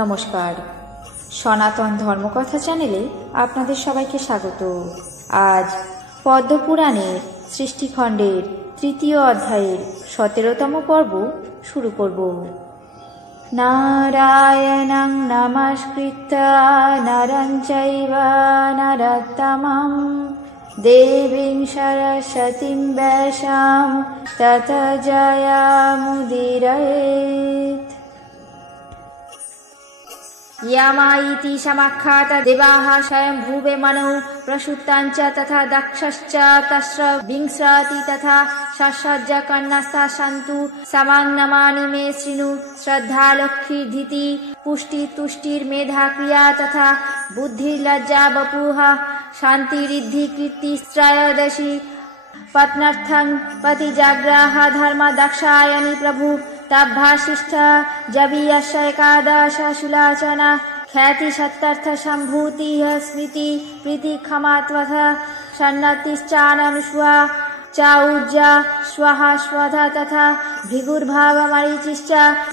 নমস্কার, সনাতন ধর্মকথা চ্যানেলে আপনাদের সবাইকে স্বাগত। আজ পদ্মপুরাণের সৃষ্টিখণ্ডের ৩য় অধ্যায়ের ১৭তম পর্ব শুরু করব। নারায়ণং নমস্কৃত্য নরং চৈব নরোত্তমং দেবীং সরস্বতীং ব্যাসাং ততো জয়মুদীরয়েৎ। यामा इति समाख्यात देवाः स्वयंभुवे मनु प्रसूताञ्च तथा दक्षश्च तस्र विंशति तथा ससज्ज कन्यास्ता सन्तु समां नमानि मे शृणु श्रद्धा लक्ष्मीर्धिति पुष्टि तुष्टिर्मेधा क्रिया तथा बुद्धिर्लज्जा वपुः शान्तिरिद्धि कीर्ति त्रयोदशी पत्न्यर्थं पतिजाग्रह धर्म दक्षायनि प्रभु तद्भाशिष्ठ जवीयस्य एकादश शुलाचना ख्याति सत्तर्थ सम्भूतिः स्मृति प्रीति क्षमात्वथ सन्नतिश्चाननुष्वा च ऊर्जा स्वहा स्वधा तथा भृगुर्भावमरीचिश्च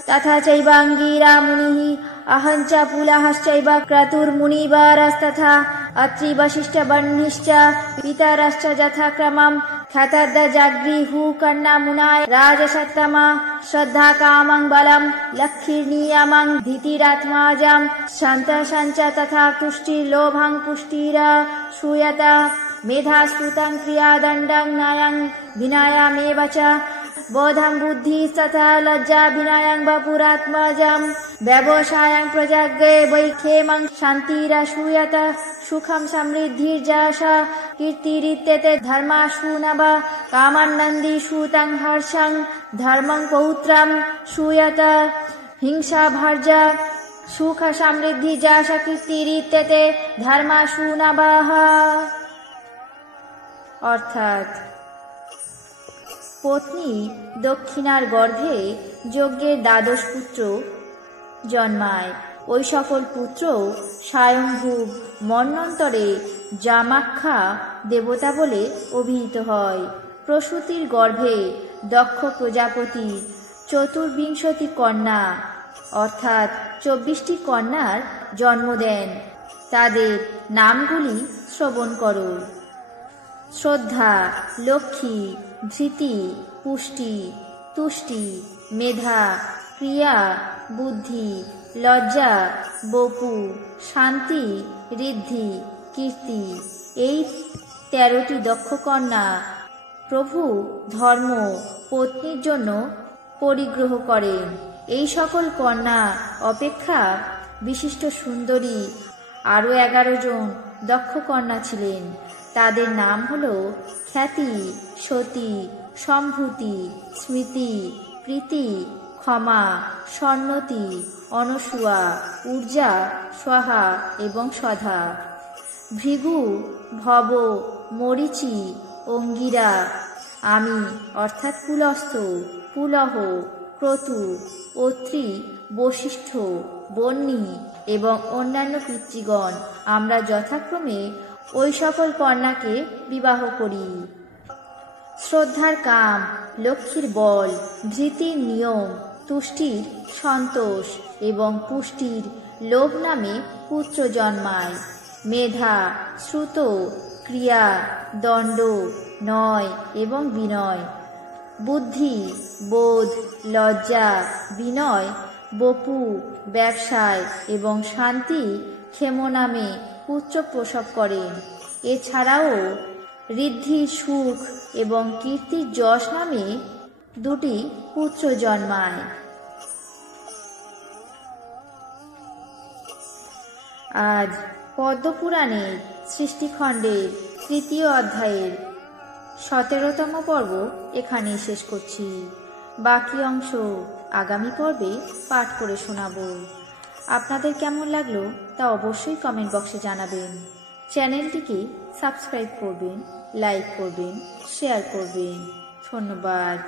तथा चैवाङ्गिरा मुनिः अहञ्च पुलहश्चैव क्रतुर्मुनिवरस्तथा अत्रि वसिष्ठवर्णिश्च पितरश्च यथाक्रमम् ख्यातर्दजागृहु कन्या मुनाय राजसत्तमा श्रद्धा कामं बलं लक्ष्मीर्नियमं धीतिरात्माजं सन्तोषञ्च तथा तुष्टिर्लोभं पुष्टिर श्रूयत मेधास्फुतं क्रियादण्डं न्यायं विनयमेव च बोधं बुद्धिस्तथा लज्जा विनयं वपुरात्मजं व्यवसायं प्रजज्ञे वैक्षेमं शान्तिरश्रूयत सुखं समृद्धिर्जश कीर्तिरित्येते धर्माशु नव कामानन्दिषु तं हर्षं धर्मं पौत्रं श्रूयत हिंसा भर्ज सुख समृद्धि जश कीर्तिरित्येते धर्माशु नवः। অর্থাৎ পত্নী দক্ষিণার গর্ভে যজ্ঞের দ্বাদশ পুত্র জন্মায়। ওই সকল পুত্র স্বয়ংভূব মন্বন্তরে জামাক্ষা দেবতা বলে অভিহিত হয়। প্রসূতির গর্ভে দক্ষ প্রজাপতি ২৪ কন্যা অর্থাৎ ২৪টি কন্যার জন্ম দেন। তাদের নামগুলি শ্রবণ করো। শ্রদ্ধা, লক্ষ্মী, ধৃতি, পুষ্টি, তুষ্টি, মেধা, ক্রিয়া, বুদ্ধি, লজ্জা, বপু, শান্তি, ঋদ্ধি, কীর্তি। এই ১৩টি দক্ষ কন্যা প্রভু ধর্ম পত্নীর জন্য পরিগ্রহ করেন। এই সকল কন্যা অপেক্ষা বিশিষ্ট সুন্দরী আরও ১১ জন দক্ষ কন্যা ছিলেন। তাদের নাম হল খ্যাতি, সতী, সম্ভূতি, স্মৃতি, প্রীতি, ক্ষমা, সন্নতি, অনসূয়া, ঊর্জা, স্বাহা এবং স্বধা। ভৃগু, ভব, মরীচি, অঙ্গিরা, আমি অর্থাৎ পুলস্ত, পুলহ, ক্রতু, অত্রি, বশিষ্ঠ, বন্যী এবং অন্যান্য পিতৃগণ আমরা যথাক্রমে ওই সকল কন্যাকে বিবাহ করি। শ্রদ্ধার কাম, লক্ষ্মীর বল, ধৃতির নিয়ম, তুষ্টির সন্তোষ এবং পুষ্টির লোভ নামে পুত্র জন্মায়। মেধা, শ্রুত, ক্রিয়া, দণ্ড, নয় এবং বিনয়। বুদ্ধি, বোধ, লজ্জা, বিনয়, বপু, ব্যবসায় এবং শান্তি ক্ষেম নামে পুত্র প্রসব করেন। এছাড়াও ঋদ্ধি, সুখ এবং কীর্তির যশ নামে 2টি পুত্র জন্মায়। আজ পদ্মপুরাণের সৃষ্টিখণ্ডের ৩য় অধ্যায়ের ১৭তম পর্ব এখানেই শেষ করছি। বাকি অংশ আগামী পর্বে পাঠ করে শোনাব। আপনাদের কেমন লাগলো তা অবশ্যই কমেন্ট বক্সে জানাবেন। চ্যানেলটিকে সাবস্ক্রাইব করবেন, লাইক করবেন, শেয়ার করবেন। ধন্যবাদ।